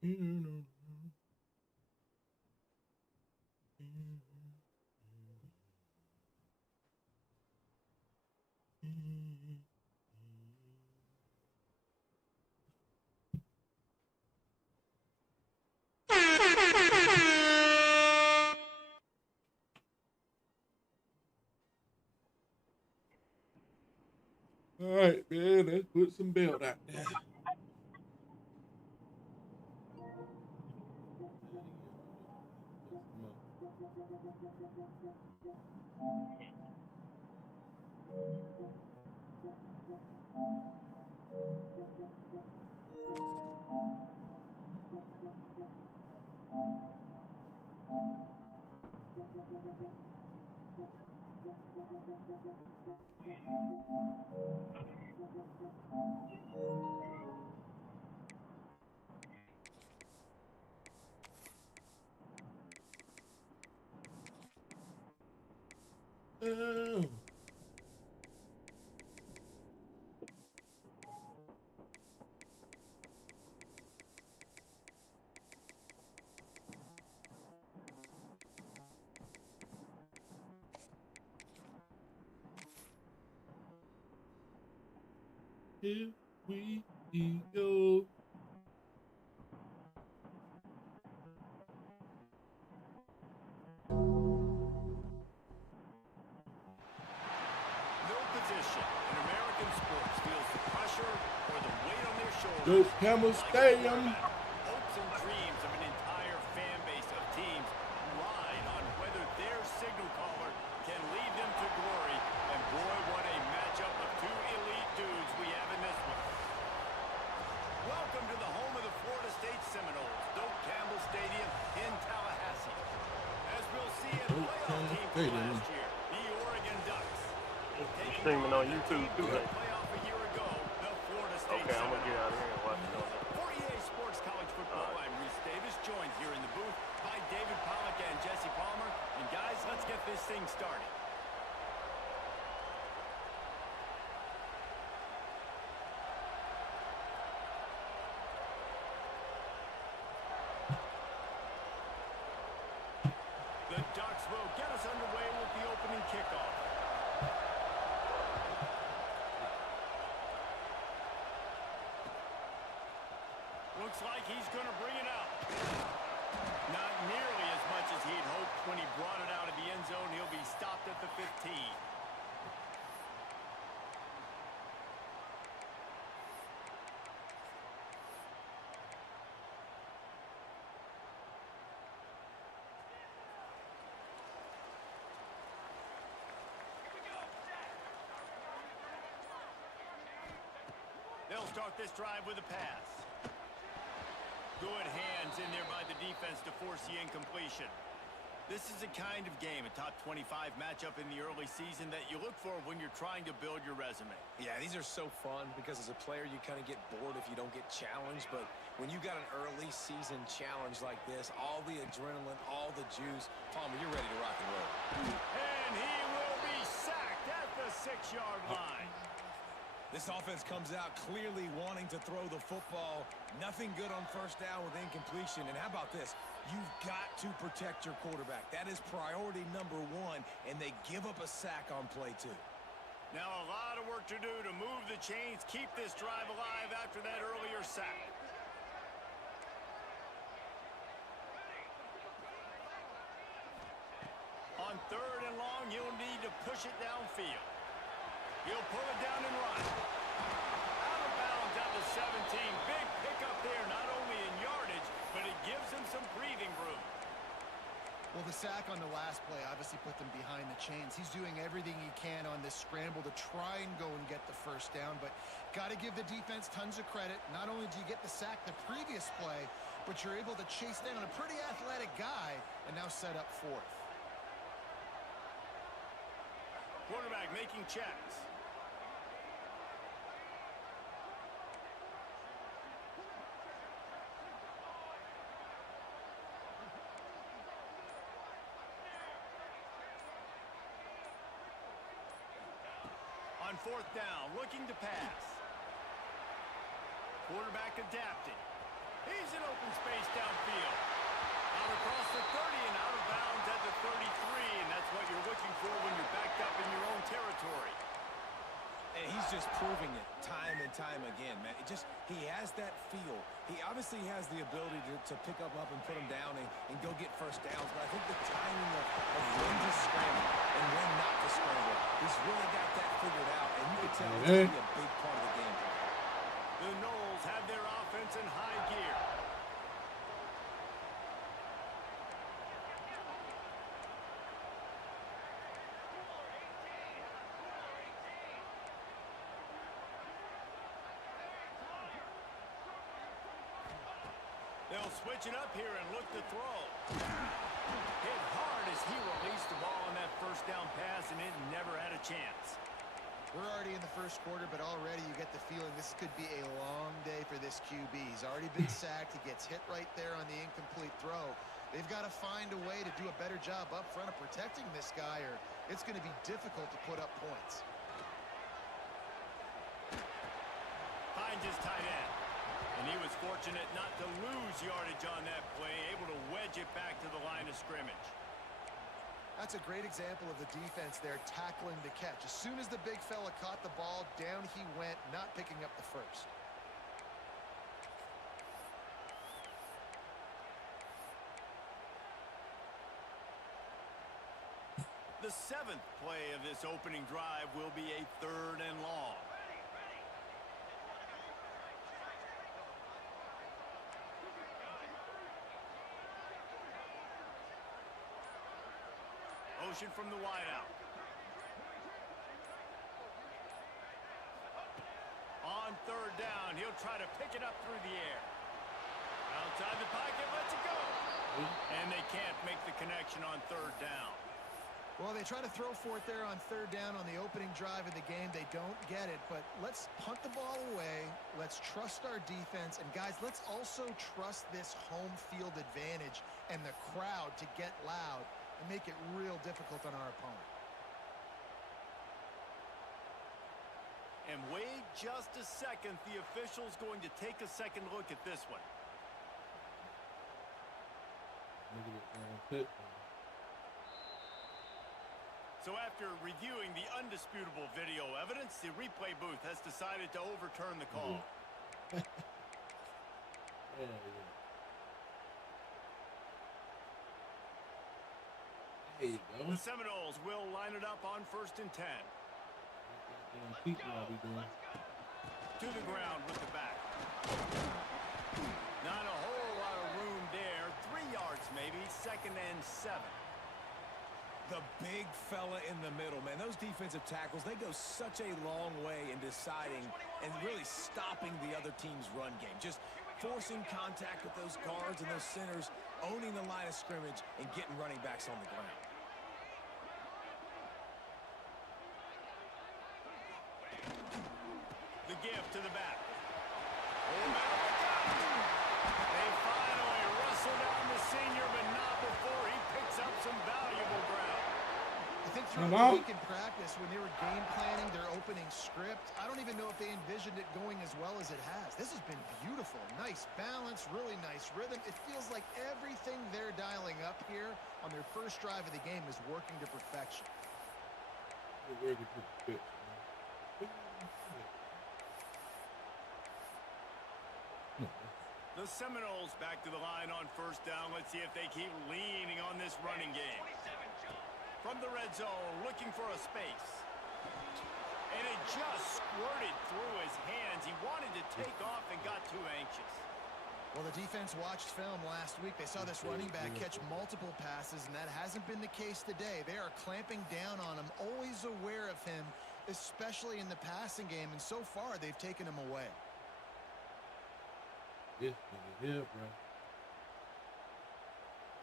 All right, man, let's put some belt out there. Oh. Here we go. No position in American sports feels the pressure or the weight on their shoulders. Go Camel Stadium. Hopes and dreams of an entire fan base of teams ride on whether their signal caller can lead them to glory. And boy, what a matchup of two elite dudes we have in this one. Welcome to the home of the Florida State Seminoles, Doak Campbell Stadium in Tallahassee. As we'll see a playoff team from last year, the Oregon Ducks. Streaming on YouTube too, right? Okay, I'm gonna get out of here and watch it on there. 48 Sports College Football. I'm Reese Davis, joined here in the booth by David Pollack and Jesse Palmer. And guys, let's get this thing started. The Ducks will get us underway with the opening kickoff. Looks like he's going to bring it out. Not nearly as much as he'd hoped when he brought it out of the end zone. He'll be stopped at the 15. They'll start this drive with a pass. Good hands in there by the defense to force the incompletion. This is the kind of game, a top 25 matchup in the early season that you look for when you're trying to build your resume. Yeah, these are so fun because as a player, you kind of get bored if you don't get challenged. But when you got an early season challenge like this, all the adrenaline, all the juice, Palmer, you're ready to rock and roll. And he will be sacked at the 6-yard line. This offense comes out clearly wanting to throw the football. Nothing good on first down with incompletion. And how about this? You've got to protect your quarterback. That is priority number one, and they give up a sack on play two. Now a lot of work to do to move the chains, keep this drive alive after that earlier sack. On 3rd and long, you'll need to push it downfield. He'll pull it down and run. Out of bounds at the 17. Big pickup there, not only in yardage, but it gives him some breathing room. Well, the sack on the last play obviously put them behind the chains. He's doing everything he can on this scramble to try and go and get the first down, but got to give the defense tons of credit. Not only do you get the sack the previous play, but you're able to chase down a pretty athletic guy and now set up 4th. Quarterback making checks. On 4th down, looking to pass. Quarterback adapted. He's in open space downfield. Out across the 30 and out of bounds at the 33, and that's what you're looking for when you're backed up in your own territory. And he's just proving it time and time again, man. He has that feel. He obviously has the ability to pick up and put him down and go get first downs, but I think the timing of when to scramble and when not to scramble, he's really got that figured out, and you can tell it's going to be a big part of the game plan. The Knowles have their offense in high gear. They'll switch it up here and look to throw. Hit hard as he released the ball on that first down pass, and it never had a chance. We're already in the first quarter, but already you get the feeling this could be a long day for this QB. He's already been sacked. He gets hit right there on the incomplete throw. They've got to find a way to do a better job up front of protecting this guy, or it's going to be difficult to put up points. Finds his tight end. And he was fortunate not to lose yardage on that play, able to wedge it back to the line of scrimmage. That's a great example of the defense there tackling the catch. As soon as the big fella caught the ball, down he went, not picking up the first. The 7th play of this opening drive will be a 3rd and long. Motion from the wideout. On 3rd down, he'll try to pick it up through the air. Outside the pocket, lets it go. And they can't make the connection on 3rd down. Well, they try to throw for it there on 3rd down on the opening drive of the game. They don't get it, but let's punt the ball away. Let's trust our defense. And, guys, let's also trust this home field advantage and the crowd to get loud and make it real difficult on our opponent. And wait just a second. The official's going to take a second look at this one. So after reviewing the undisputable video evidence, the replay booth has decided to overturn the call. There you go. The Seminoles will line it up on 1st and 10. To the ground with the back. Not a whole lot of room there. 3 yards maybe. 2nd and 7. The big fella in the middle, man. Those defensive tackles, they go such a long way in deciding and really stopping the other team's run game. Just forcing contact with those guards and those centers, owning the line of scrimmage, and getting running backs on the ground. The gift to the back. They finally wrestle down the senior, but not before he picks up some valuable ground. I think throughout the week in practice, when they were game planning their opening script, I don't even know if they envisioned it going as well as it has. This has been beautiful. Nice balance, really nice rhythm. It feels like everything they're dialing up here on their first drive of the game is working to perfection. The Seminoles back to the line on 1st down. Let's see if they keep leaning on this running game. From the red zone, looking for a space. And it just squirted through his hands. He wanted to take off and got too anxious. Well, the defense watched film last week. They saw this running back catch multiple passes, and that hasn't been the case today. They are clamping down on him, always aware of him, especially in the passing game, and so far they've taken him away. Yeah, bro.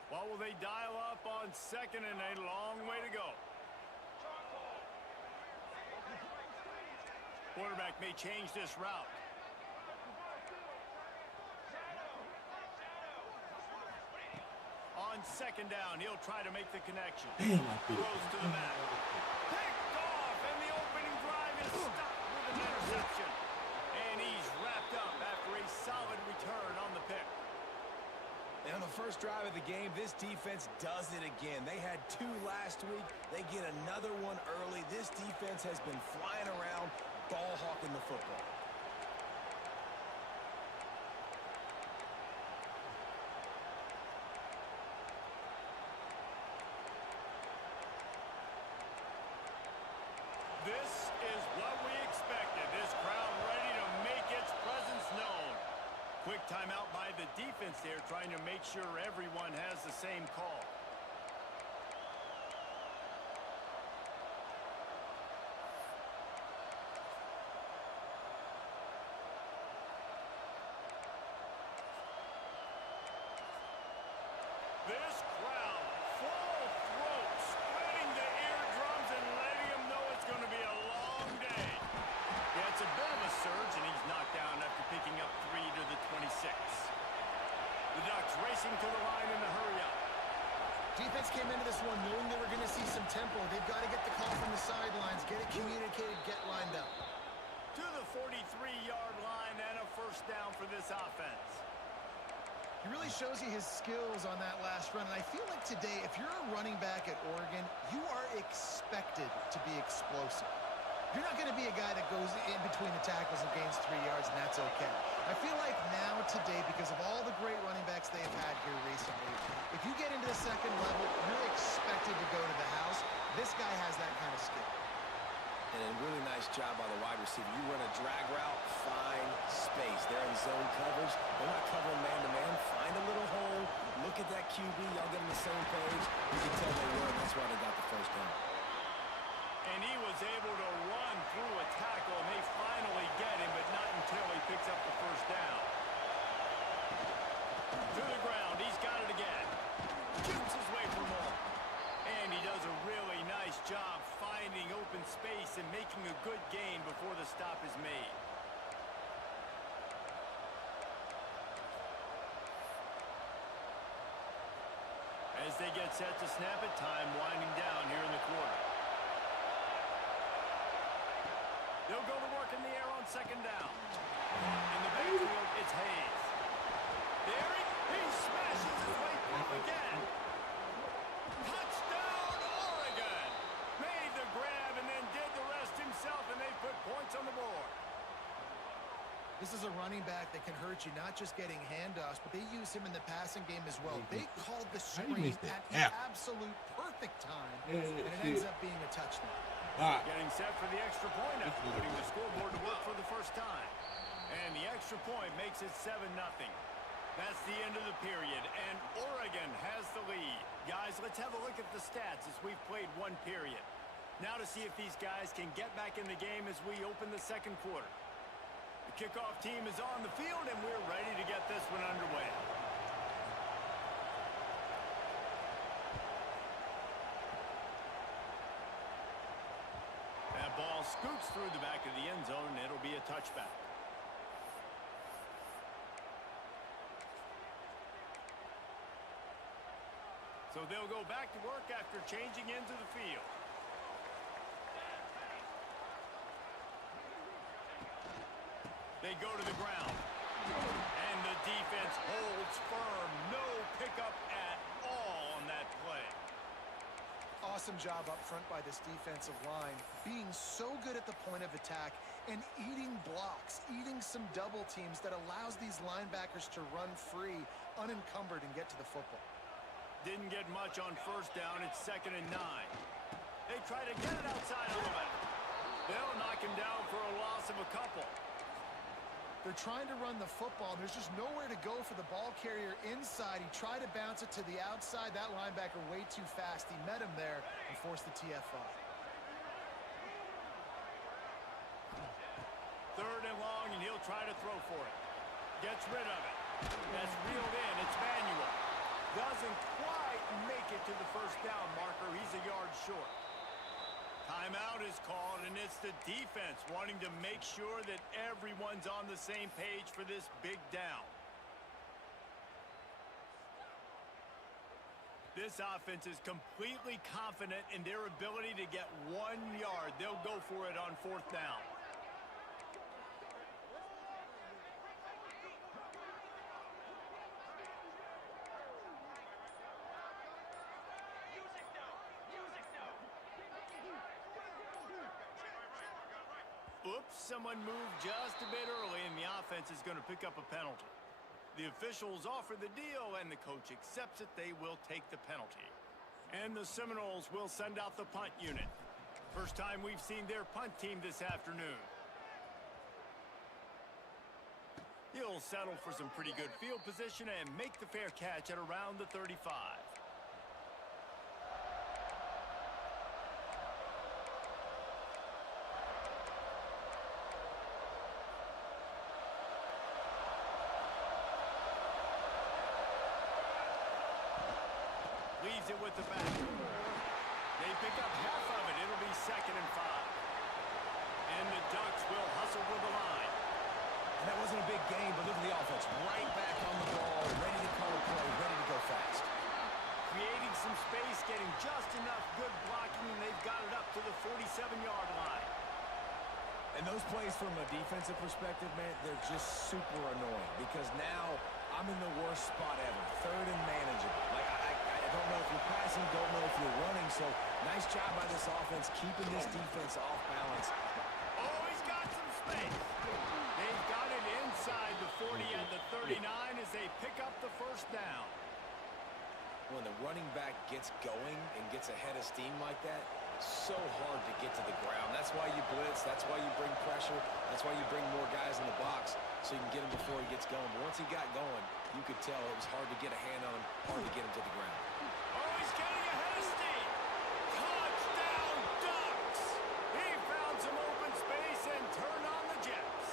What will they dial up on 2nd and a long way to go? Quarterback may change this route. On 2nd down, he'll try to make the connection. Throws to the mat. Picked off, and the opening drive is stopped with an interception. And he's wrapped up after a solid return on the pick. And on the first drive of the game, this defense does it again. They had 2 last week. They get another one early. This defense has been flying around, ball hawking the football. This is what we expected. This crowd ready to make its presence known. Quick timeout by the defense there, trying to make sure everyone has the same call. This crowd, full throat, splitting the eardrums and letting them know it's going to be a long day. Yeah, it's a bit of a surge, and he's knocked down after picking up 3 to the 26. The Ducks racing to the line in the hurry-up. Defense came into this one knowing they were going to see some tempo. They've got to get the call from the sidelines, get it communicated, get lined up. To the 43-yard line and a first down for this offense. He really shows you his skills on that last run. And I feel like today, if you're a running back at Oregon, you are expected to be explosive. You're not going to be a guy that goes in between the tackles and gains 3 yards, and that's okay. I feel like now today, because of all the great running backs they have had here recently, if you get into the second level, you're expected to go to the house. This guy has that kind of skill. And a really nice job by the wide receiver. You run a drag route, find space. They're in zone coverage. They're not covering man-to-man. Find a little hole. Look at that QB. Y'all get on the same page. You can tell they were. That's why they got the first down. And he was able to run through a tackle, and they finally get him, but not until he picks up the first down. To the ground. He's got it again. Shoots his way for more. And he does a really nice job finding open space and making a good gain before the stop is made. As they get set to snap it, time winding down here in the quarter. They'll go to work in the air on second down. In the backfield, it's Hayes. There he smashes his way through again. Touchdown, Oregon! Made the grab and then did the rest himself, and they put points on the board. This is a running back that can hurt you, not just getting handoffs, but they use him in the passing game as well. They called the screen at the absolute perfect time, and it ends up being a touchdown. Getting set for the extra point after putting the scoreboard to work for the first time. And the extra point makes it 7-0. That's the end of the period, and Oregon has the lead. Guys, let's have a look at the stats as we've played one period. Now to see if these guys can get back in the game as we open the second quarter. The kickoff team is on the field, and we're ready to get this one underway. That ball scoots through the back of the end zone, and it'll be a touchback. So they'll go back to work after changing into the field. They go to the ground. And the defense holds firm. No pickup at all on that play. Awesome job up front by this defensive line, being so good at the point of attack and eating blocks, eating some double teams that allows these linebackers to run free, unencumbered, and get to the football. Didn't get much on first down. It's 2nd and 9. They try to get it outside a little bit. They'll knock him down for a loss of a couple. They're trying to run the football. There's just nowhere to go for the ball carrier inside. He tried to bounce it to the outside. That linebacker way too fast. He met him there and forced the TFI. 3rd and long, and he'll try to throw for it. Gets rid of it. That's reeled in. It's Manuel. Doesn't quite make it to the first down marker. He's a yard short. Timeout is called, and it's the defense wanting to make sure that everyone's on the same page for this big down. This offense is completely confident in their ability to get 1 yard. They'll go for it on 4th down. Oops, someone moved just a bit early, and the offense is going to pick up a penalty. The officials offer the deal, and the coach accepts it. They will take the penalty. And the Seminoles will send out the punt unit. First time we've seen their punt team this afternoon. He'll settle for some pretty good field position and make the fair catch at around the 35. Leaves it with the back. They pick up half of it. It'll be 2nd and 5. And the Ducks will hustle to the line. And that wasn't a big gain, but look at the offense. Right back on the ball, ready to call a play, ready to go fast. Creating some space, getting just enough good blocking, and they've got it up to the 47-yard line. And those plays from a defensive perspective, man, they're just super annoying because now I'm in the worst spot ever. 3rd and manageable. Like, I don't know if you're passing, don't know if you're running. So nice job by this offense, keeping this defense off balance. Oh, he's got some space. They've got it inside the 40 and the 39 as they pick up the first down. When the running back gets going and gets ahead of steam like that, it's so hard to get to the ground. That's why you blitz. That's why you bring pressure. That's why you bring more guys in the box so you can get him before he gets going. But once he got going, you could tell it was hard to get a hand on him, hard to get him to the ground. Oh, he's getting ahead of steam. Touchdown, Ducks! He found some open space and turned on the Jets.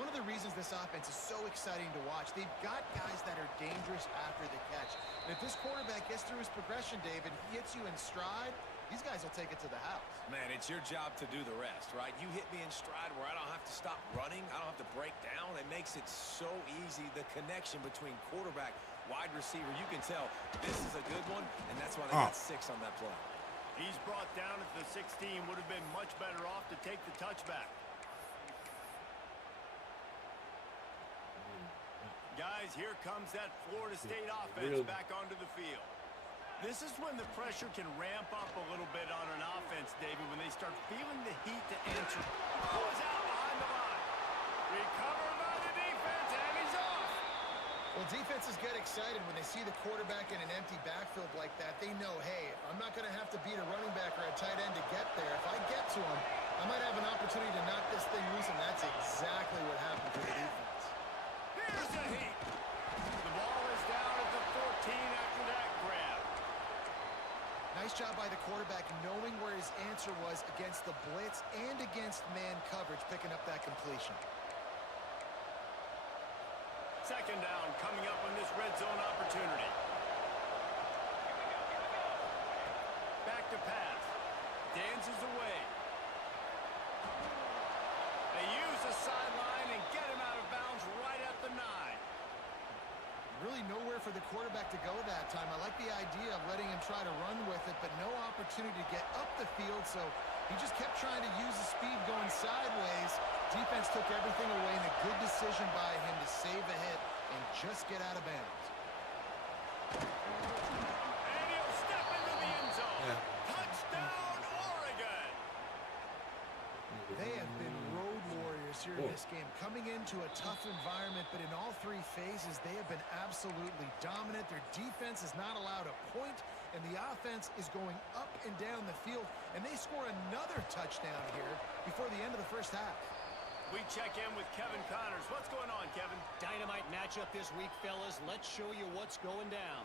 One of the reasons this offense is so exciting to watch, they've got guys that are dangerous after the catch. And if this quarterback gets through his progression, David, he hits you in stride, these guys will take it to the house. Man, it's your job to do the rest, right? You hit me in stride where I don't have to stop running. I don't have to break down. It makes it so easy. The connection between quarterback, wide receiver, you can tell this is a good one, and that's why they got 6 on that play. He's brought down at the 16. Would have been much better off to take the touchback. Guys, here comes that Florida State offense back onto the field. This is when the pressure can ramp up a little bit on an offense, David, when they start feeling the heat to answer. Goes out behind the line. Recovered by the defense, and he's off. Well, defenses get excited when they see the quarterback in an empty backfield like that. They know, hey, I'm not going to have to beat a running back or a tight end to get there. If I get to him, I might have an opportunity to knock this thing loose, and that's exactly what happened for the defense. Here's the heat. The ball is down at the 14 after that grab. Nice job by the quarterback knowing where his answer was against the blitz and against man coverage, picking up that completion. 2nd down coming up on this red zone opportunity. Back to pass. Dances away. They use the sideline and get him out of bounds right at the 9. Really nowhere for the quarterback to go that time. I like the idea of letting him try to run with it, but no opportunity to get up the field, so he just kept trying to use the speed going sideways. Defense took everything away, and a good decision by him to save a hit and just get out of bounds. And he'll step into the end zone. Yeah. Touchdown, Oregon! They have been road warriors here in this game, coming into a tough environment, but in all 3 phases, they have been absolutely dominant. Their defense is not allowed a point, and the offense is going up and down the field, and they score another touchdown here before the end of the first half. We check in with Kevin Connors. What's going on, Kevin? Dynamite matchup this week, fellas. Let's show you what's going down.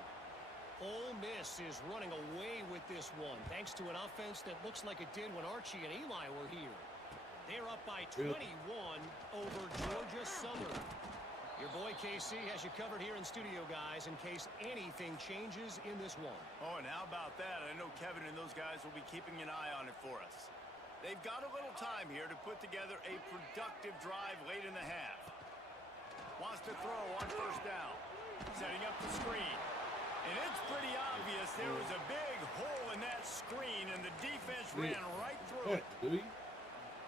Ole Miss is running away with this one, thanks to an offense that looks like it did when Archie and Eli were here. They're up by 21 over Georgia Southern. Your boy KC has you covered here in studio, guys, in case anything changes in this one. Oh, and how about that? I know Kevin and those guys will be keeping an eye on it for us. They've got a little time here to put together a productive drive late in the half. Wants to throw on 1st down. Setting up the screen. And it's pretty obvious there was a big hole in that screen, and the defense ran right through it.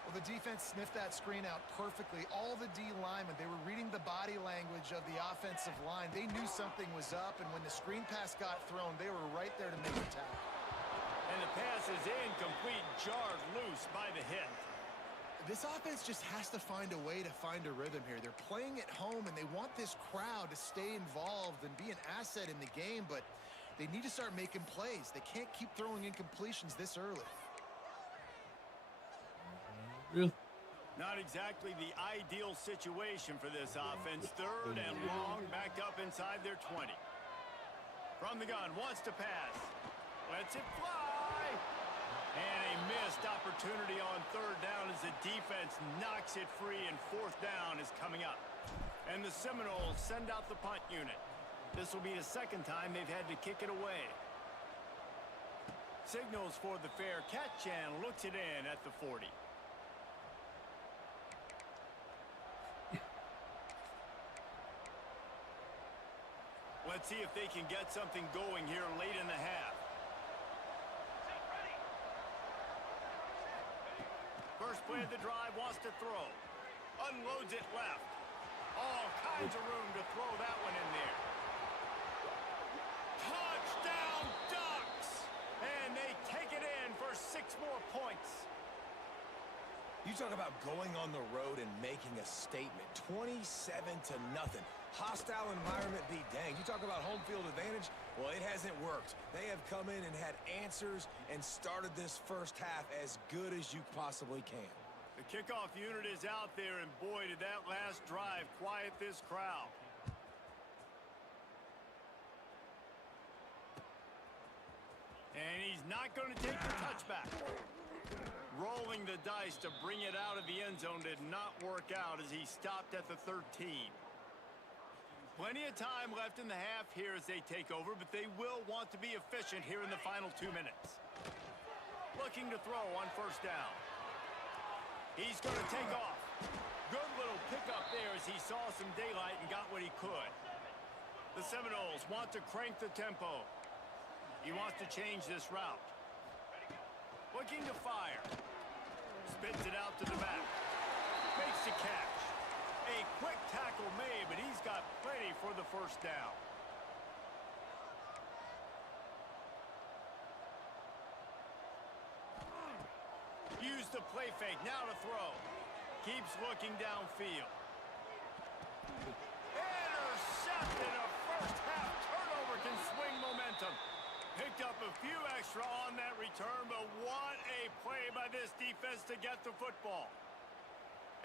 Well, the defense sniffed that screen out perfectly. All the D linemen, they were reading the body language of the offensive line. They knew something was up, and when the screen pass got thrown, they were right there to make the tackle. And the pass is incomplete, jarred loose by the hit. This offense just has to find a way to find a rhythm here. They're playing at home, and they want this crowd to stay involved and be an asset in the game, but they need to start making plays. They can't keep throwing incompletions this early. Really? Not exactly the ideal situation for this offense. 3rd and long, backed up inside their 20. From the gun, wants to pass. Lets it fly. And a missed opportunity on 3rd down as the defense knocks it free, and 4th down is coming up. And the Seminoles send out the punt unit. This will be the 2nd time they've had to kick it away. Signals for the fair catch and looks it in at the 40. Let's see if they can get something going here late in the half. First play of the drive, wants to throw. Unloads it left. All kinds of room to throw that one in there. Touchdown Ducks! And they take it in for 6 more points. You talk about going on the road and making a statement. 27-0. Hostile environment be dang. You talk about home field advantage. Well, it hasn't worked. They have come in and had answers and started this first half as good as you possibly can. The kickoff unit is out there, and boy, did that last drive quiet this crowd. And he's not going to take the touchback. Rolling the dice to bring it out of the end zone did not work out as he stopped at the 13. Plenty of time left in the half here as they take over, but they will want to be efficient here in the final 2 minutes. Looking to throw on 1st down. He's going to take off. Good little pickup there as he saw some daylight and got what he could. The Seminoles want to crank the tempo. He wants to change this route. Looking to fire. Spits it out to the back. Makes the catch. A quick tackle made, but he's got plenty for the 1st down. Use the play fake. Now to throw. Keeps looking downfield. Intercepted. A first half turnover can swing momentum. Picked up a few extra on that return, but what a play by this defense to get the football.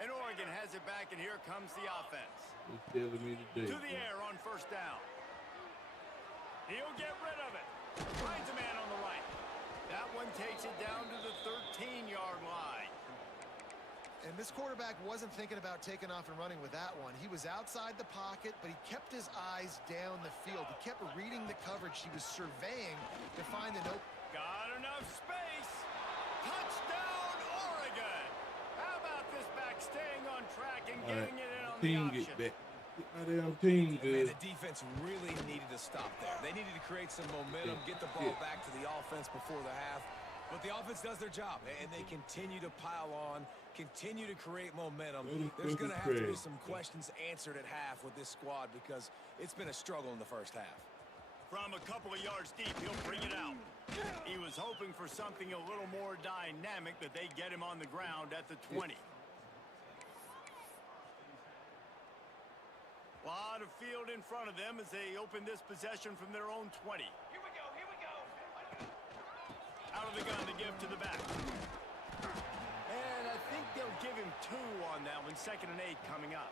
And Oregon has it back, and here comes the offense. It's killing me today. To the air on 1st down. He'll get rid of it. Finds a man on the right. That one takes it down to the 13-yard line. And this quarterback wasn't thinking about taking off and running with that one. He was outside the pocket, but he kept his eyes down the field. He kept reading the coverage. He was surveying to find the note. Got enough space. Touchdown, Oregon. How about this back staying on track and getting it in on the option? Get back. Get my damn team good. Man, the defense really needed to stop there. They needed to create some momentum, get the ball back to the offense before the half. But the offense does their job, and they continue to pile on, continue to create momentum. There's going to have to be some questions answered at half with this squad because it's been a struggle in the first half. From a couple of yards deep, he'll bring it out. He was hoping for something a little more dynamic, but they get him on the ground at the 20. A lot of field in front of them as they open this possession from their own 20. Here we go, here we go. Out of the gun to give to the back. And I think they'll give him 2 on that one. 2nd and 8 coming up.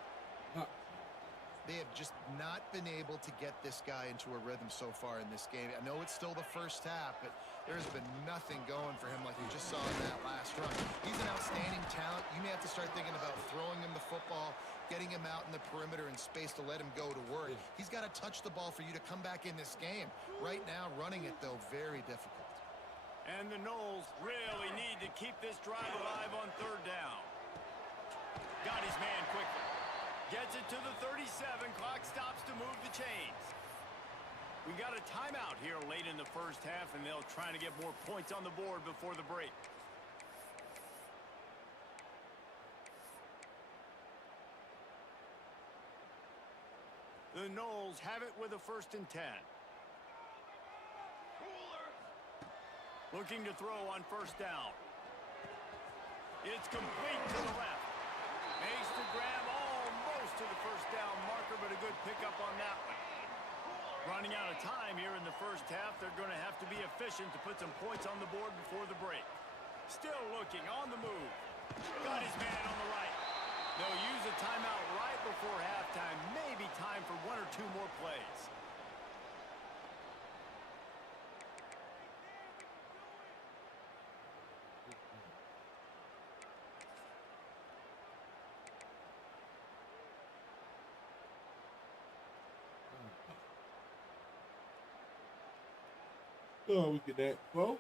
They have just not been able to get this guy into a rhythm so far in this game. I know it's still the first half, but there's been nothing going for him like we just saw in that last run. He's an outstanding talent. You may have to start thinking about throwing him the football, getting him out in the perimeter in space to let him go to work. He's got to touch the ball for you to come back in this game. Right now, running it, though, very difficult. And the Noles really need to keep this drive alive on 3rd down. Got his man quickly. Gets it to the 37. Clock stops to move the chains. We got a timeout here late in the first half, and they'll try to get more points on the board before the break. The Noles have it with a 1st and 10. Looking to throw on first down. It's complete to the left. Makes the grab almost to the first down marker, but a good pickup on that one. Running out of time here in the first half. They're going to have to be efficient to put some points on the board before the break. Still looking on the move. Got his man on the right. They'll use a timeout right before halftime. Maybe time for one or two more plays. Oh, we get that. Well,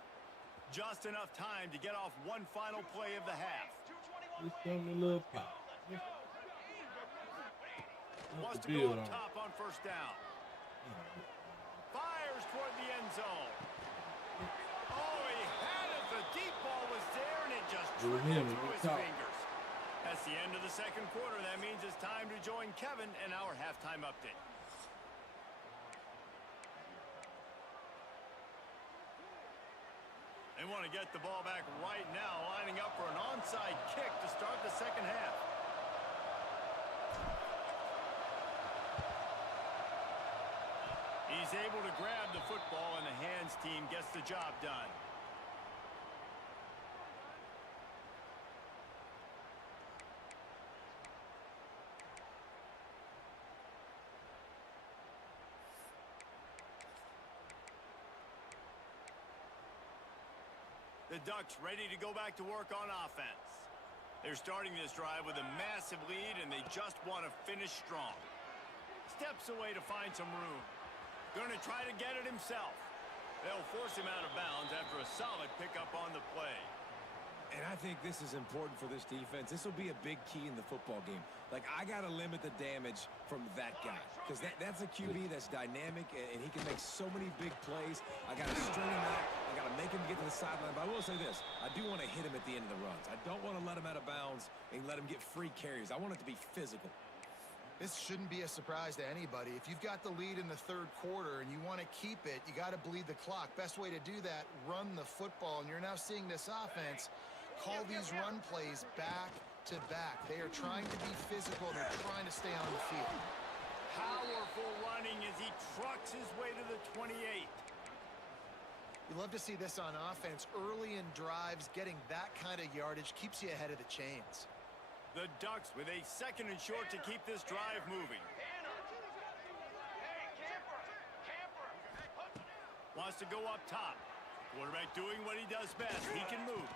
Just enough time to get off one final play of the half. just come a little pop. Wants to go up top on first down. Fires toward the end zone. Oh, he had it. The deep ball was there, and it just trickled through his fingers. That's the end of the second quarter. That means it's time to join Kevin in our halftime update. They want to get the ball back right now, lining up for an onside kick to start the second half. He's able to grab the football, and the hands team gets the job done. The Ducks ready to go back to work on offense. They're starting this drive with a massive lead, and they just want to finish strong. Steps away to find some room. Going to try to get it himself. They'll force him out of bounds after a solid pickup on the play. And I think this is important for this defense. This will be a big key in the football game. Like, I got to limit the damage from that guy. Because that's a QB that's dynamic, and he can make so many big plays. I got to string him out. I got to make him get to the sideline. But I will say this. I do want to hit him at the end of the runs. I don't want to let him out of bounds and let him get free carries. I want it to be physical. This shouldn't be a surprise to anybody. If you've got the lead in the third quarter and you want to keep it, you got to bleed the clock. Best way to do that, run the football. And you're now seeing this offense call these run plays back to back. They are trying to be physical. They're trying to stay on the field. Powerful running as he trucks his way to the 28. You love to see this on offense. Early in drives, getting that kind of yardage keeps you ahead of the chains. The Ducks with a second and short to keep this drive moving. Wants to go up top. Quarterback doing what he does best. He can move.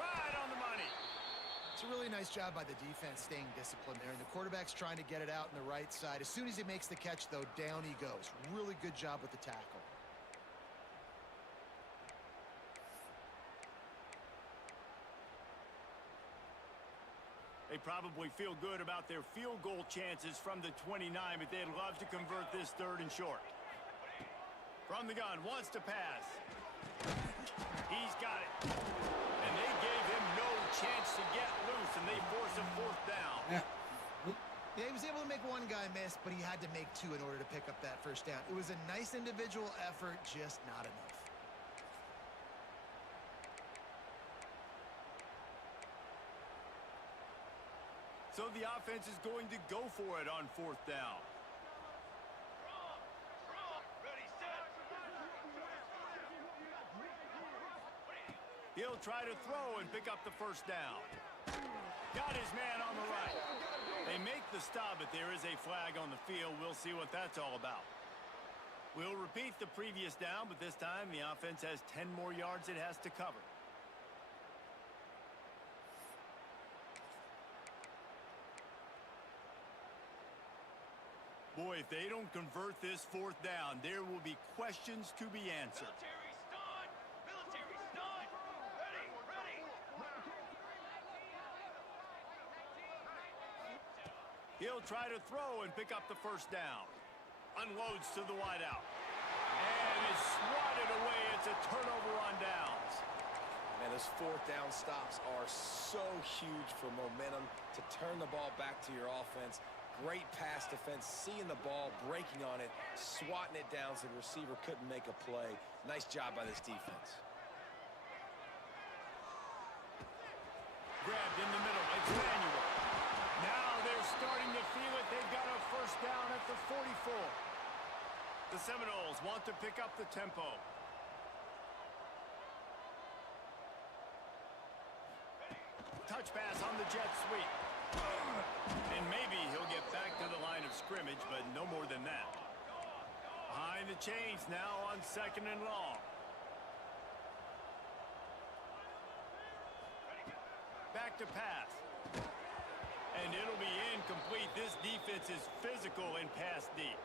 Right on the money. It's a really nice job by the defense staying disciplined there. And the quarterback's trying to get it out on the right side. As soon as he makes the catch, though, down he goes. Really good job with the tackle. They probably feel good about their field goal chances from the 29, but they'd love to convert this third and short. From the gun, wants to pass. He's got it. And they gave him no chance to get loose, and they force a fourth down. Yeah, he was able to make one guy miss, but he had to make two in order to pick up that first down. It was a nice individual effort, just not enough. So the offense is going to go for it on fourth down. He'll try to throw and pick up the first down. Got his man on the right. They make the stop, but there is a flag on the field. We'll see what that's all about. We'll repeat the previous down, but this time the offense has 10 more yards it has to cover. Boy, if they don't convert this fourth down, there will be questions to be answered. Military stun! Military stun! Ready! Ready! He'll try to throw and pick up the first down. Unloads to the wideout. And is swatted away. It's a turnover on downs. Man, those fourth down stops are so huge for momentum to turn the ball back to your offense. Great pass defense, seeing the ball, breaking on it, swatting it down so the receiver couldn't make a play. Nice job by this defense. grabbed in the middle. It's Manuel. Now they're starting to feel it. They've got a first down at the 44. The Seminoles want to pick up the tempo. Touch pass on the jet sweep. And maybe he'll get back to the line of scrimmage, but no more than that. Behind the chains now on 2nd and long. Back to pass. And it'll be incomplete. This defense is physical and pass deep.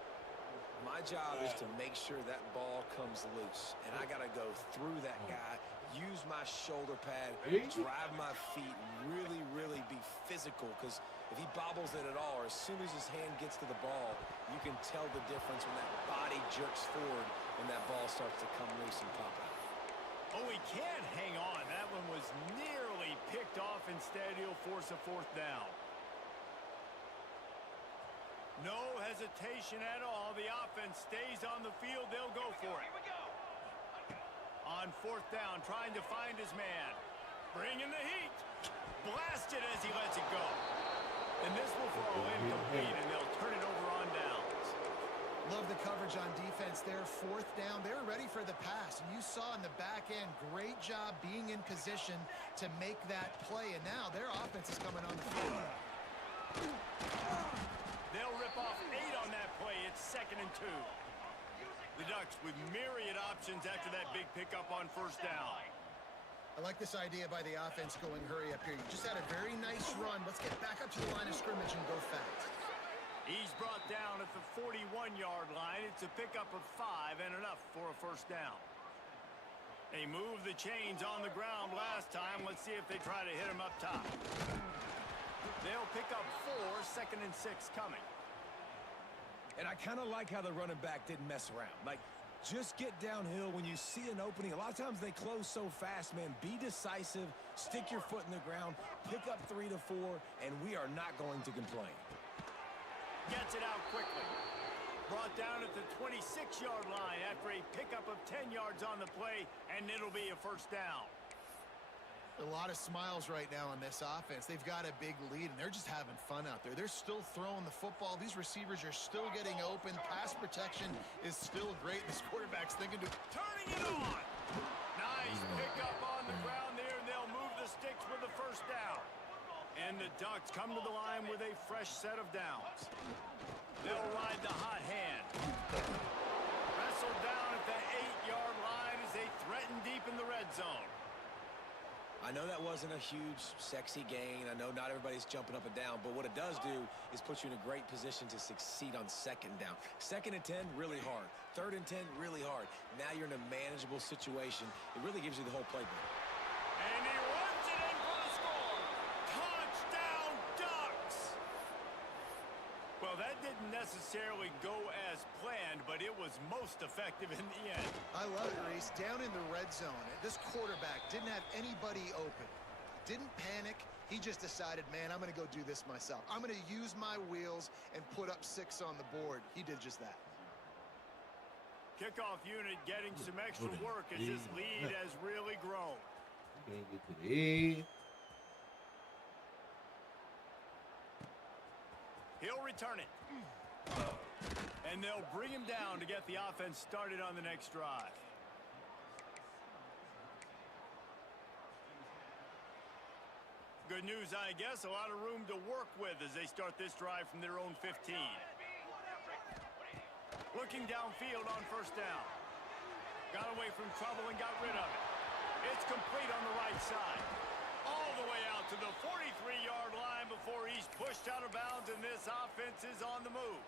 My job is to make sure that ball comes loose. And I got to go through that guy, use my shoulder pad, drive my feet, really, really be physical. Because if he bobbles it at all, or as soon as his hand gets to the ball, you can tell the difference when that body jerks forward when that ball starts to come loose and pop out. Oh, he can't hang on. That one was nearly picked off. Instead, he'll force a 4th down. No hesitation at all. The offense stays on the field. They'll go for it. On 4th down, trying to find his man. Bringing the heat. Blasted as he lets it go. And this will fall incomplete, and they'll turn it over on downs. Love the coverage on defense there. 4th down. They're ready for the pass. And you saw in the back end, great job being in position to make that play. And now their offense is coming on the field. They'll rip off 8 on that play. It's 2nd and 2. The Ducks with myriad options after that big pickup on 1st down. I like this idea by the offense going hurry up here. You just had a very nice run. Let's get back up to the line of scrimmage and go fast. He's brought down at the 41-yard line. It's a pickup of 5 and enough for a 1st down. They moved the chains on the ground last time. Let's see if they try to hit him up top. They'll pick up 4, 2nd and 6 coming. And I kind of like how the running back didn't mess around. Like, just get downhill when you see an opening. A lot of times they close so fast, man. Be decisive, stick your foot in the ground, pick up 3 to 4, and we are not going to complain. Gets it out quickly. Brought down at the 26-yard line after a pickup of 10 yards on the play, and it'll be a 1st down. A lot of smiles right now on this offense. They've got a big lead, and they're just having fun out there. They're still throwing the football. These receivers are still getting open. Pass protection is still great. This quarterback's thinking to... Turning it on. Nice pickup on the ground there, and they'll move the sticks with the 1st down. And the Ducks come to the line with a fresh set of downs. They'll ride the hot hand. Wrestled down at the 8-yard line as they threaten deep in the red zone. I know that wasn't a huge, sexy gain. I know not everybody's jumping up and down, but what it does do is put you in a great position to succeed on 2nd down. 2nd and 10, really hard. 3rd and 10, really hard. Now you're in a manageable situation. It really gives you the whole playbook. And he runs it in for the score. Touchdown, Ducks! Well, that didn't necessarily go as planned, but it was most effective in the end. I love it, Reese. Down in the red zone, this quarterback didn't have anybody open. Didn't panic. He just decided, man, I'm going to go do this myself. I'm going to use my wheels and put up 6 on the board. He did just that. Kickoff unit getting some extra work as this lead has really grown. Can't get to the end. He'll return it. And they'll bring him down to get the offense started on the next drive. Good news, I guess. A lot of room to work with as they start this drive from their own 15. Looking downfield on 1st down. Got away from trouble and got rid of it. It's complete on the right side. All the way out to the 43-yard line before he's pushed out of bounds, and this offense is on the move.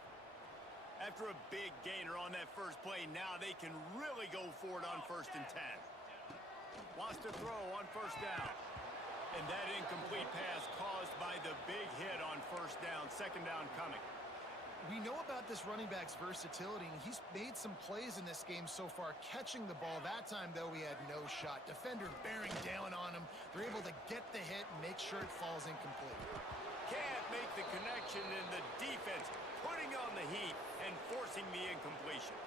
After a big gainer on that first play, now they can really go for it on 1st and 10. Wants to throw on 1st down. And that incomplete pass caused by the big hit on 1st down. 2nd down coming. We know about this running back's versatility, and he's made some plays in this game so far, catching the ball. That time, though, he had no shot. Defender bearing down on him. They're able to get the hit and make sure it falls incomplete. Can't make the connection, and the defense putting on the heat and forcing the incompletion.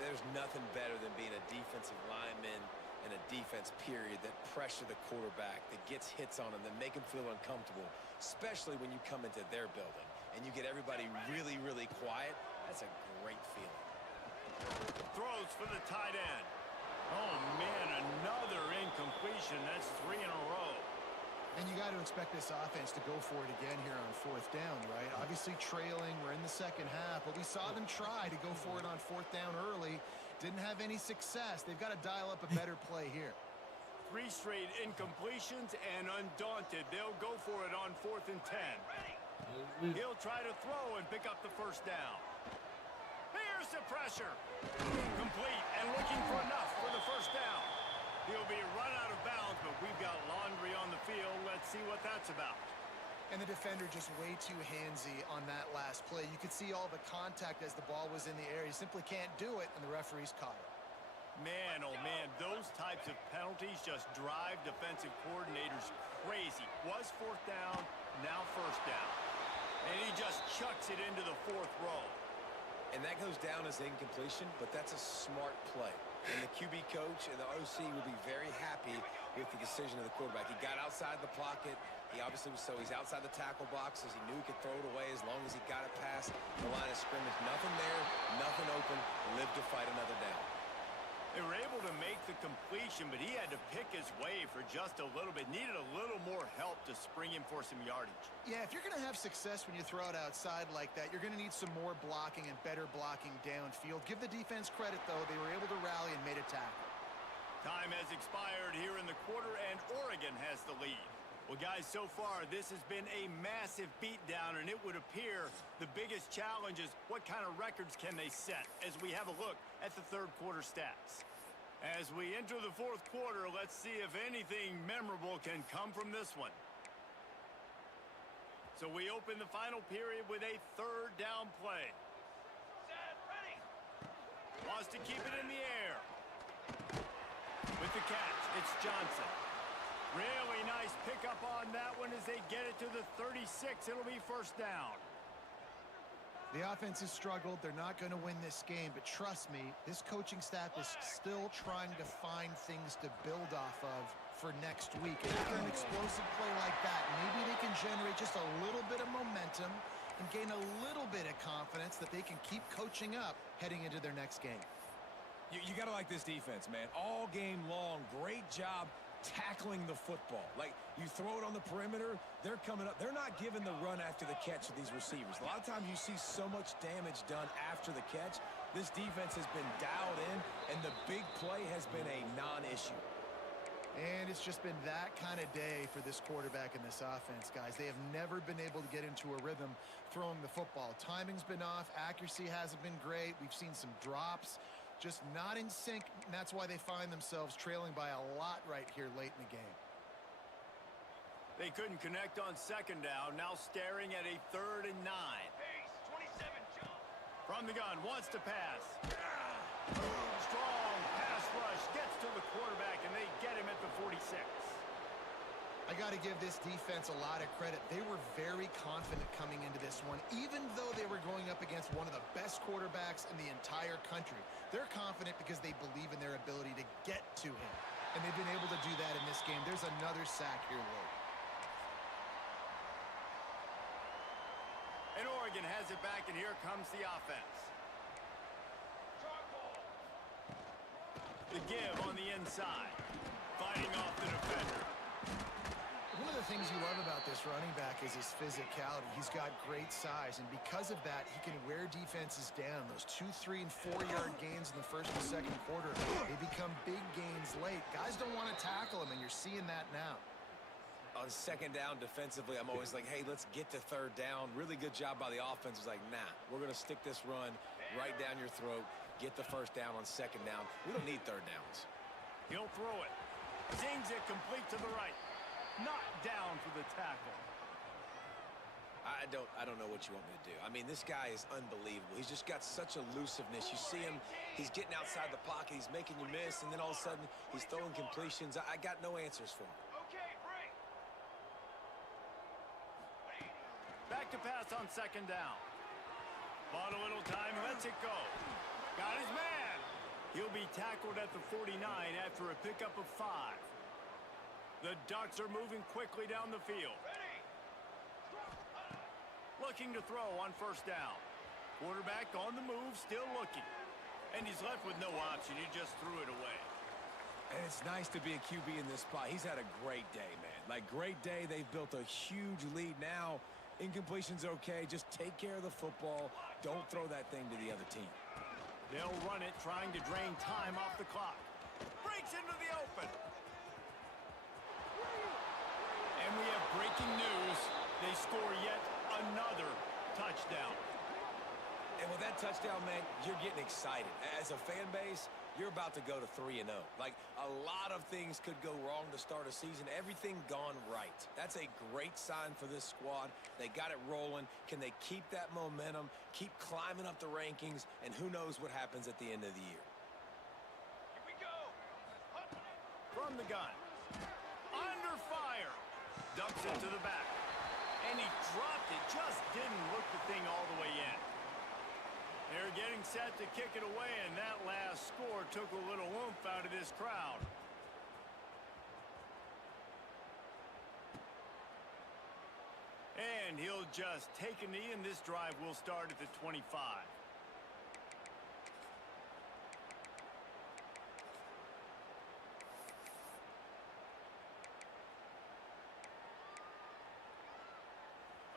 There's nothing better than being a defensive lineman and a defense, period, that pressure the quarterback, that gets hits on him, that make him feel uncomfortable, especially when you come into their building and you get everybody really, really quiet. That's a great feeling. Throws for the tight end. Oh, man, another incompletion. That's 3 in a row. And you got to expect this offense to go for it again here on 4th down, right? Obviously trailing, we're in the second half, but we saw them try to go for it on 4th down early. Didn't have any success. They've got to dial up a better play here. 3 straight incompletions, and undaunted, they'll go for it on 4th and 10. He'll try to throw and pick up the first down. Here's the pressure. Complete and looking for enough for the first down. He'll be run out of bounds, but we've got laundry on the field. Let's see what that's about. And the defender just way too handsy on that last play. You could see all the contact as the ball was in the air. He simply can't do it, and the referees caught it. Man, oh man, those types of penalties just drive defensive coordinators crazy. Was 4th down, now 1st down. And he just chucks it into the 4th row. And that goes down as incompletion, but that's a smart play. And the QB coach and the OC will be very happy with the decision of the quarterback. He got outside the pocket. He obviously was, so he's outside the tackle boxes. He knew he could throw it away as long as he got it past the line of scrimmage. Nothing there, nothing open. Lived to fight another down. They were able to make the completion, but he had to pick his way for just a little bit. Needed a little more help to spring him for some yardage. Yeah, if you're going to have success when you throw it outside like that, you're going to need some more blocking and better blocking downfield. Give the defense credit, though. They were able to rally and made a tackle. Time has expired here in the quarter, and Oregon has the lead. Well, guys, so far, this has been a massive beatdown, and it would appear the biggest challenge is what kind of records can they set as we have a look at the 3rd quarter stats. As we enter the 4th quarter, let's see if anything memorable can come from this one. So we open the final period with a 3rd down play. Set, ready. Wants to keep it in the air. With the catch, it's Johnson. Really nice pickup on that one as they get it to the 36. It'll be 1st down. The offense has struggled. They're not going to win this game, but trust me, this coaching staff is still trying to find things to build off of for next week. And after an explosive play like that, maybe they can generate just a little bit of momentum and gain a little bit of confidence that they can keep coaching up heading into their next game. You got to like this defense, man. All game long, great job tackling the football. Like, you throw it on the perimeter, they're coming up. They're not giving the run after the catch to these receivers. A lot of times you see so much damage done after the catch. This defense has been dialed in, and the big play has been a non-issue. And it's just been that kind of day for this quarterback and this offense, guys. They have never been able to get into a rhythm throwing the football. Timing's been off. Accuracy hasn't been great. We've seen some drops. Just not in sync, and that's why they find themselves trailing by a lot right here late in the game. They couldn't connect on 2nd down, now staring at a 3rd and 9. Pace, 27, jump. From the gun, wants to pass. Strong pass rush, gets to the quarterback, and they get him at the 46. I got to give this defense a lot of credit. They were very confident coming into this one, even though they were going up against one of the best quarterbacks in the entire country. They're confident because they believe in their ability to get to him, and they've been able to do that in this game. There's another sack here late. And Oregon has it back, and here comes the offense. The give on the inside, fighting off the defender. One of the things you love about this running back is his physicality. He's got great size, and because of that, he can wear defenses down. Those 2, 3, and 4-yard gains in the 1st and 2nd quarter, they become big gains late. Guys don't want to tackle him, and you're seeing that now. On 2nd down defensively, I'm always like, hey, let's get to 3rd down. Really good job by the offense. It's like, nah, we're going to stick this run right down your throat, get the 1st down on 2nd down. We don't need 3rd downs. He'll throw it. Zings it complete to the right. Knocked down for the tackle. I don't know what you want me to do. I mean, this guy is unbelievable. He's just got such elusiveness. You see him, he's getting outside the pocket, he's making you miss, and then all of a sudden, he's throwing completions. I got no answers for him. Okay, break. Back to pass on 2nd down. Bought a little time, lets it go. Got his man. He'll be tackled at the 49 after a pickup of 5. The Ducks are moving quickly down the field. Looking to throw on first down. Quarterback on the move, still looking. And he's left with no option. He just threw it away. And it's nice to be a QB in this spot. He's had a great day, man. Like, great day. They've built a huge lead now. Incompletion's okay. Just take care of the football. Don't throw that thing to the other team. They'll run it, trying to drain time off the clock. Breaks into the open. And we have breaking news. They score yet another touchdown. And with that touchdown, man, you're getting excited. As a fan base, you're about to go to 3-0. Like, a lot of things could go wrong to start a season. Everything gone right. That's a great sign for this squad. They got it rolling. Can they keep that momentum, keep climbing up the rankings, and who knows what happens at the end of the year. Here we go. From the gun. Under fire. Dumps it to the back. And he dropped it. Just didn't look the thing all the way in. They're getting set to kick it away, and that last score took a little oomph out of this crowd. And he'll just take a knee, and this drive will start at the 25.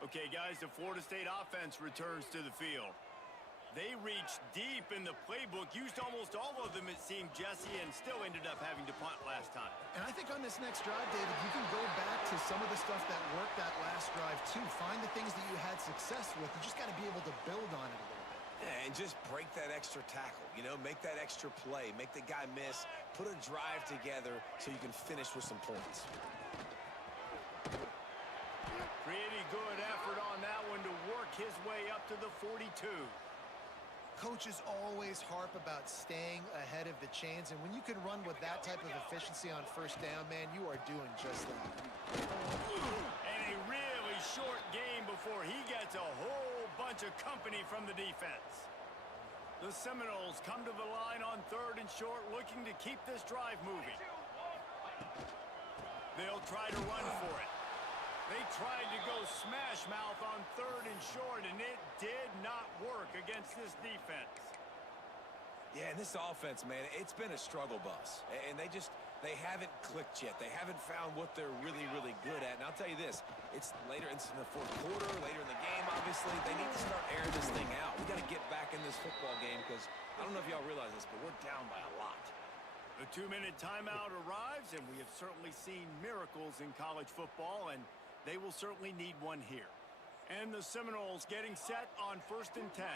Okay, guys, the Florida State offense returns to the field. They reached deep in the playbook, used almost all of them, it seemed, Jesse, and still ended up having to punt last time. And I think on this next drive, David, you can go back to some of the stuff that worked that last drive, too. Find the things that you had success with. You just got to be able to build on it a little bit. Yeah, and just break that extra tackle, you know, make that extra play, make the guy miss, put a drive together so you can finish with some points. Pretty good effort on that one to work his way up to the 42. Coaches always harp about staying ahead of the chains, and when you can run with that type of efficiency on first down, man, you are doing just that. And a really short game before he gets a whole bunch of company from the defense. The Seminoles come to the line on 3rd and short, looking to keep this drive moving. They'll try to run for it. They tried to go smash mouth on 3rd and short, and it did not work against this defense. Yeah, and this offense, man, it's been a struggle bus. And they haven't clicked yet. They haven't found what they're really, really good at. And I'll tell you this, it's later in the fourth quarter, later in the game, obviously. They need to start airing this thing out. We got to get back in this football game because I don't know if y'all realize this, but we're down by a lot. The 2-minute timeout arrives, and we have certainly seen miracles in college football, and they will certainly need one here. And the Seminoles getting set on 1st and 10.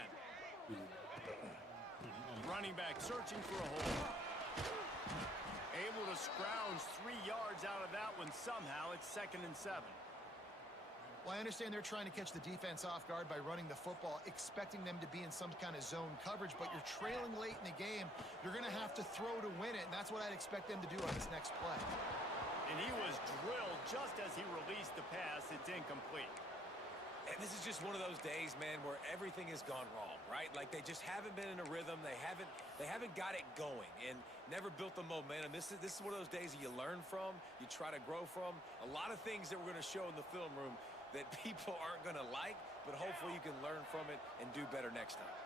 Running back searching for a hole. Able to scrounge 3 yards out of that one somehow. It's 2nd and 7. Well, I understand they're trying to catch the defense off guard by running the football, expecting them to be in some kind of zone coverage, but you're trailing late in the game. You're going to have to throw to win it, and that's what I'd expect them to do on this next play. And he was drilled just as he released the pass. It's incomplete. And this is just one of those days, man, where everything has gone wrong, right? Like they just haven't been in a rhythm. They haven't got it going and never built the momentum. This is one of those days that you learn from, you try to grow from. A lot of things that we're going to show in the film room that people aren't going to like, but hopefully you can learn from it and do better next time.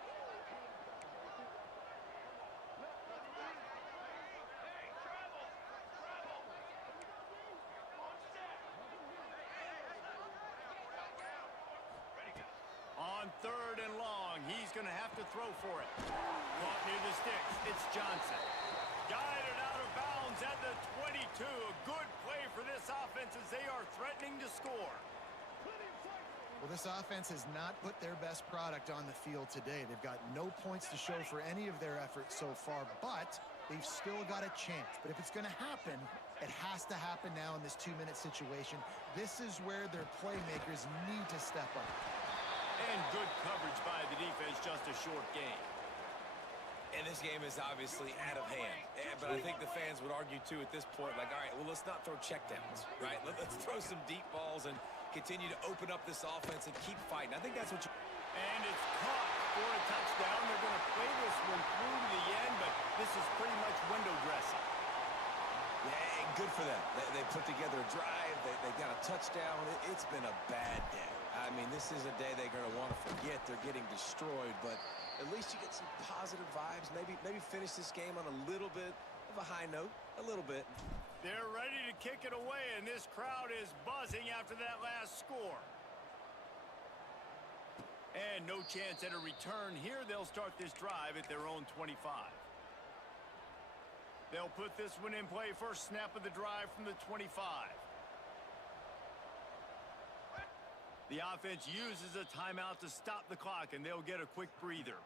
On 3rd and long, he's going to have to throw for it. Caught near the sticks. It's Johnson. Guided out of bounds at the 22. A good play for this offense as they are threatening to score. Well, this offense has not put their best product on the field today. They've got no points to show for any of their efforts so far, but they've still got a chance. But if it's going to happen, it has to happen now in this 2-minute situation. This is where their playmakers need to step up. And good coverage by the defense, just a short game. And this game is obviously out of hand. But I think the fans would argue, too, at this point, like, all right, well, let's not throw checkdowns, right? Let's throw some deep balls and continue to open up this offense and keep fighting. I think that's what you... And it's caught for a touchdown. They're going to play this one through to the end, but this is pretty much window dressing. Yeah, good for them. They put together a drive. They got a touchdown. It's been a bad day. I mean, this is a day they're going to want to forget. They're getting destroyed, but at least you get some positive vibes. Maybe finish this game on a little bit of a high note, a little bit. They're ready to kick it away, and this crowd is buzzing after that last score. And no chance at a return here. They'll start this drive at their own 25. They'll put this one in play first snap of the drive from the 25. The offense uses a timeout to stop the clock, and they'll get a quick breather.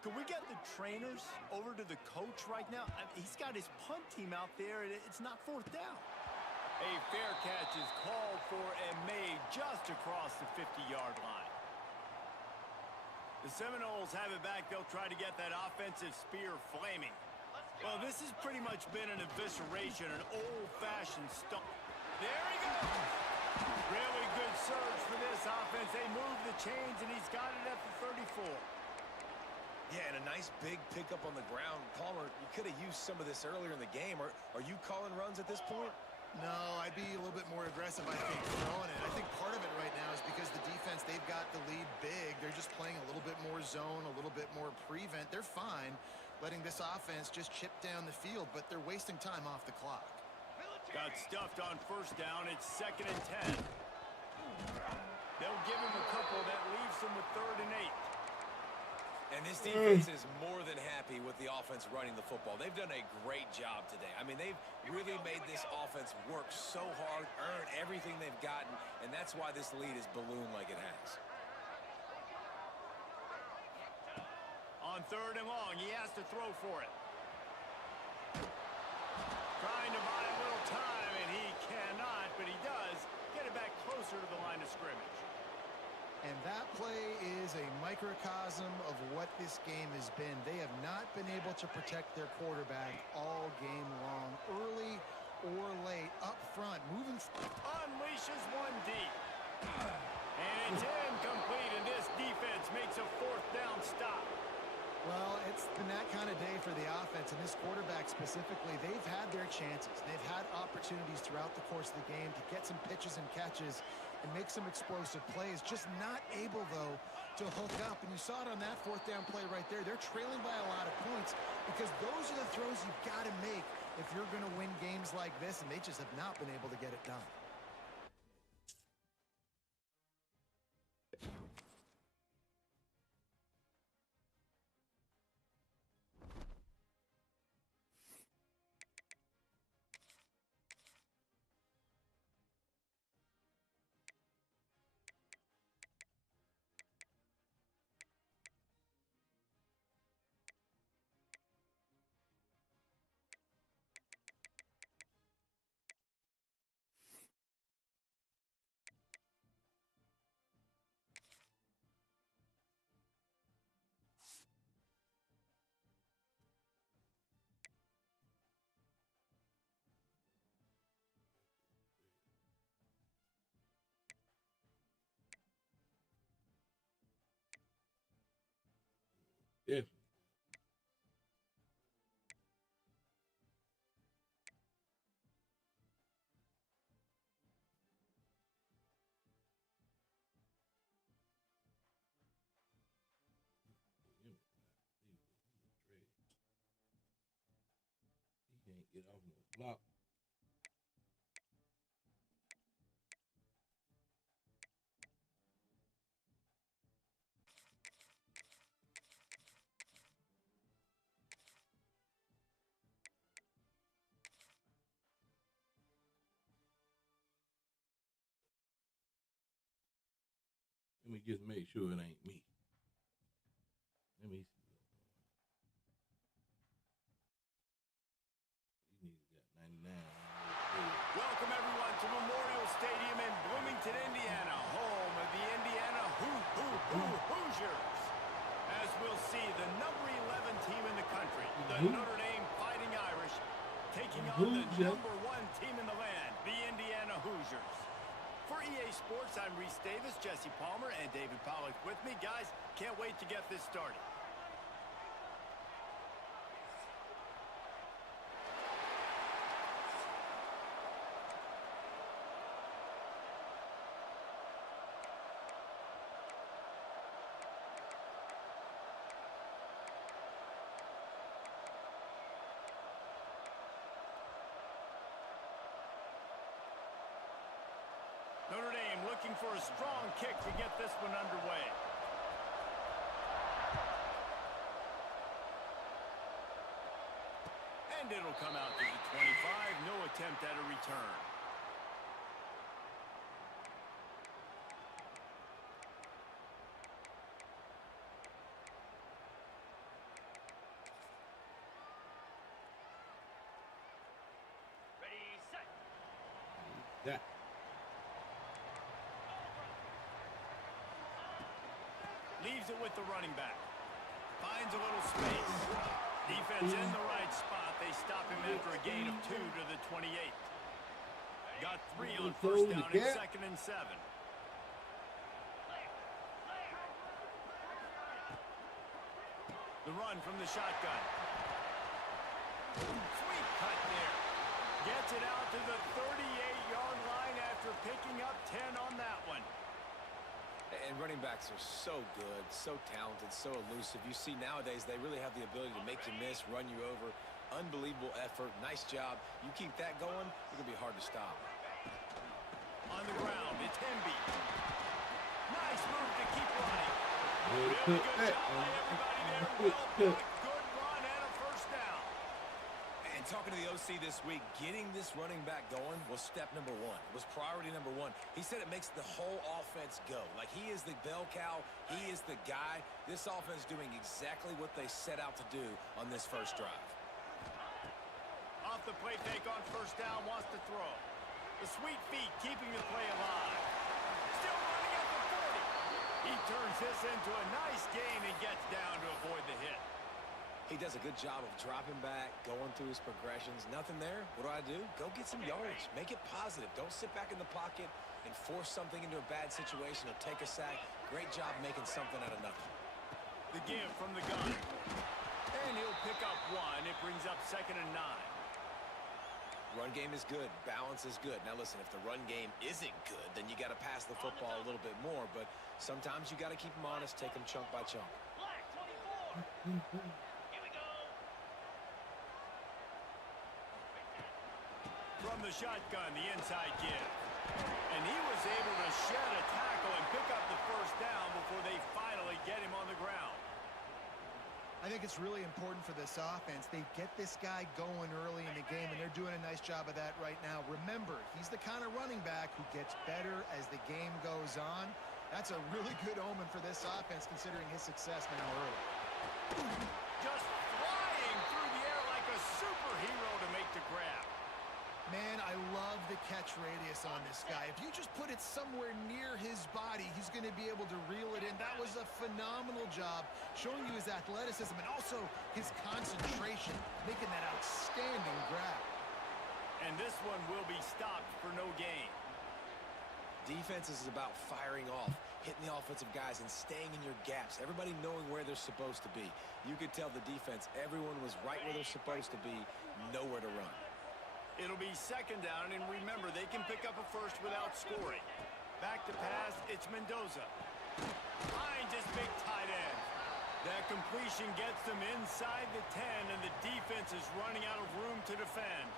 Could we get the trainers over to the coach right now? He's got his punt team out there, and it's not fourth down. A fair catch is called for and made just across the 50-yard line. The Seminoles have it back. They'll try to get that offensive spear flaming. Well, this has pretty much been an evisceration, an old-fashioned stomp. There he goes. Really good surge for this offense. They move the chains, and he's got it at the 34. Yeah, and a nice big pickup on the ground. Palmer, you could have used some of this earlier in the game. Are you calling runs at this point? No, I'd be a little bit more aggressive, I think, throwing it. I think part of it right now is because the defense, they've got the lead big. They're just playing a little bit more zone, a little bit more prevent. They're fine letting this offense just chip down the field, but they're wasting time off the clock. Got stuffed on first down. It's 2nd and 10. They'll give him a couple. That leaves them with 3rd and 8. And this defense is more than happy with the offense running the football. They've done a great job today. I mean, they've really made this offense work so hard, earn everything they've gotten, and that's why this lead is ballooned like it has. On 3rd and long, he has to throw for it. Trying to buy a little time, and he cannot, but he does get it back closer to the line of scrimmage. And that play is a microcosm of what this game has been. They have not been able to protect their quarterback all game long, early or late, up front, moving. Unleashes one deep. And it's incomplete, and this defense makes a 4th down stop. Well, it's been that kind of day for the offense, and this quarterback specifically, they've had their chances. They've had opportunities throughout the course of the game to get some pitches and catches and make some explosive plays, just not able, though, to hook up. And you saw it on that 4th down play right there. They're trailing by a lot of points because those are the throws you've got to make if you're going to win games like this, and they just have not been able to get it done. Yeah. He can't get off the block. Let me just make sure it ain't me. Let me see. You niggas got 99. Welcome, everyone, to Memorial Stadium in Bloomington, Indiana, home of the Indiana Hoosiers. As we'll see, the number 11 team in the country, the Notre Dame Fighting Irish, taking on the number 1 team in the land, the Indiana Hoosiers. For EA Sports, I'm Reese Davis, Jesse Palmer, and David Pollack with me. Guys, can't wait to get this started. Notre Dame looking for a strong kick to get this one underway. And it'll come out to the 25. No attempt at a return. Ready, set. That. Leaves it with the running back. Finds a little space. Defense in the right spot. They stop him after a gain of 2 to the 28. Got 3 on first down and 2nd and 7. The run from the shotgun. Sweet cut there. Gets it out to the 38-yard line after picking up 10 on that one. And running backs are so good, so talented, so elusive. You see nowadays they really have the ability to make you miss, run you over. Unbelievable effort. Nice job. You keep that going, it's going to be hard to stop. On the ground, it's Hemby. Nice move to keep running. Way to Really put good that job by on. everybody there. Good Well cut. done. Good run and a first down. And talking to the OC this week, getting this running back going was step number 1. It was priority number 1. He said it makes the whole offense go. Like he is the bell cow. He is the guy. This offense doing exactly what they set out to do on this first drive. Off the play fake on first down, wants to throw. The sweet feet keeping the play alive. Still running at the 40. He turns this into a nice gain and gets down to avoid the hit. He does a good job of dropping back, going through his progressions. Nothing there. What do? Go get some yardage. Make it positive. Don't sit back in the pocket and force something into a bad situation or take a sack. Great job making something out of nothing. The give from the gun. And he'll pick up 1. It brings up 2nd and 9. Run game is good. Balance is good. Now listen, if the run game isn't good, then you got to pass the football a little bit more. But sometimes you got to keep them honest, take them chunk by chunk. Black 24. Here we go. From the shotgun, the inside give. And he was able to shed a tackle and pick up the first down before they finally get him on the ground. I think it's really important for this offense. They get this guy going early in the game, and they're doing a nice job of that right now. Remember, he's the kind of running back who gets better as the game goes on. That's a really good omen for this offense, considering his success now early. Just flying through the air like a superhero to make the grab. Man, I love the catch radius on this guy. If you just put it somewhere near his body, he's going to be able to reel it in. That was a phenomenal job, showing you his athleticism and also his concentration, making that outstanding grab. And this one will be stopped for no gain. Defense is about firing off, hitting the offensive guys and staying in your gaps. Everybody knowing where they're supposed to be. You could tell the defense, everyone was right where they're supposed to be, nowhere to run. It'll be 2nd down, and remember, they can pick up a first without scoring. Back to pass, it's Mendoza. Finds his big tight end. That completion gets them inside the 10, and the defense is running out of room to defend.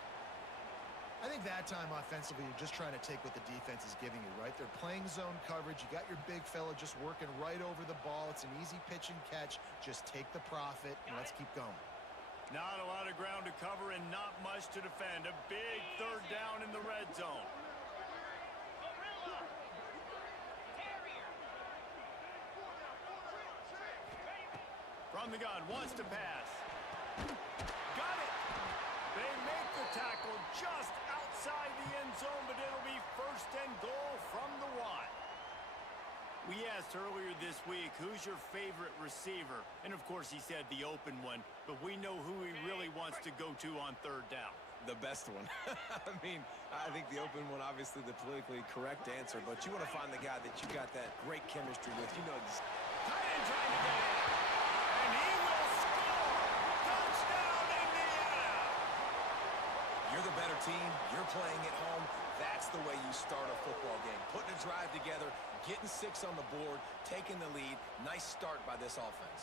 I think that time offensively, you're just trying to take what the defense is giving you, right? They're playing zone coverage. You got your big fella just working right over the ball. It's an easy pitch and catch. Just take the profit, and let's keep going. Not a lot of ground to cover and not much to defend. A big 3rd down in the red zone. Gorilla. Terrier. From the gun, wants to pass. Got it. They make the tackle just outside the end zone, but it'll be 1st and goal from the 1. We asked earlier this week, who's your favorite receiver? And of course he said the open one, but we know who he really wants to go to on 3rd down. The best one. I mean, I think the open one, obviously the politically correct answer, but you want to find the guy that you got that great chemistry with. You know, Tight end trying to get in. And he will score. Touchdown, Indiana. you're the better team. You're playing at home. That's the way you start a football game. Putting a drive together, getting 6 on the board, taking the lead. Nice start by this offense.